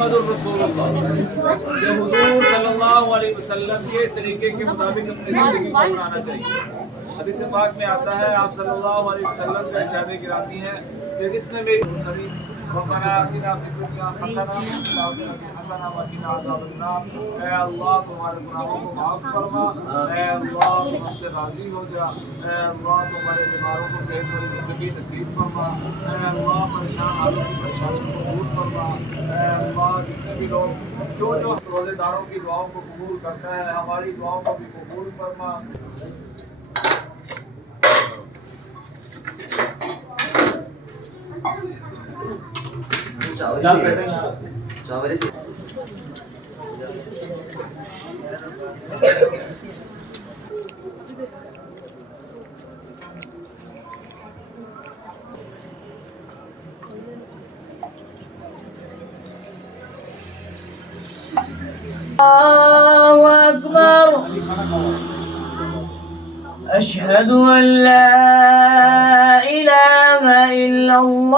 मुहम्मदुर रसूलुल्लाह। ये हुजूर सल्लल्लाहु अलैहि वसल्लम के तरीके के मुताबिक अपनी ज़िंदगी को बनाना चाहिए। हदीस पाक में आता है, आप सल्लल्लाहु अलैहि वसल्लम का इरशाद गिरामी है कि जिसने मेरी सभी रब्बना आतिना फिद दुनिया हसना हसना व क़िना अज़ाबन्नार। ऐ अल्लाह तुम्हारे गुनाहों को माफ़ फरमा, ऐ अल्लाह तुम हमसे राज़ी हो जा, ऐ अल्लाह तुम्हारे बीमारों को सेहत वाली ज़िंदगी नसीब फरमा, ऐ अल्लाह परेशान हालों की परेशानी को दूर फरमा, ऐ अल्लाह जितने भी लोग जो रोज़ेदारों की दुआओं को कबूल करता है, हमारी दुआओं को भी कबूल फरमा। الله أكبر أشهد أن لا إله إلا الله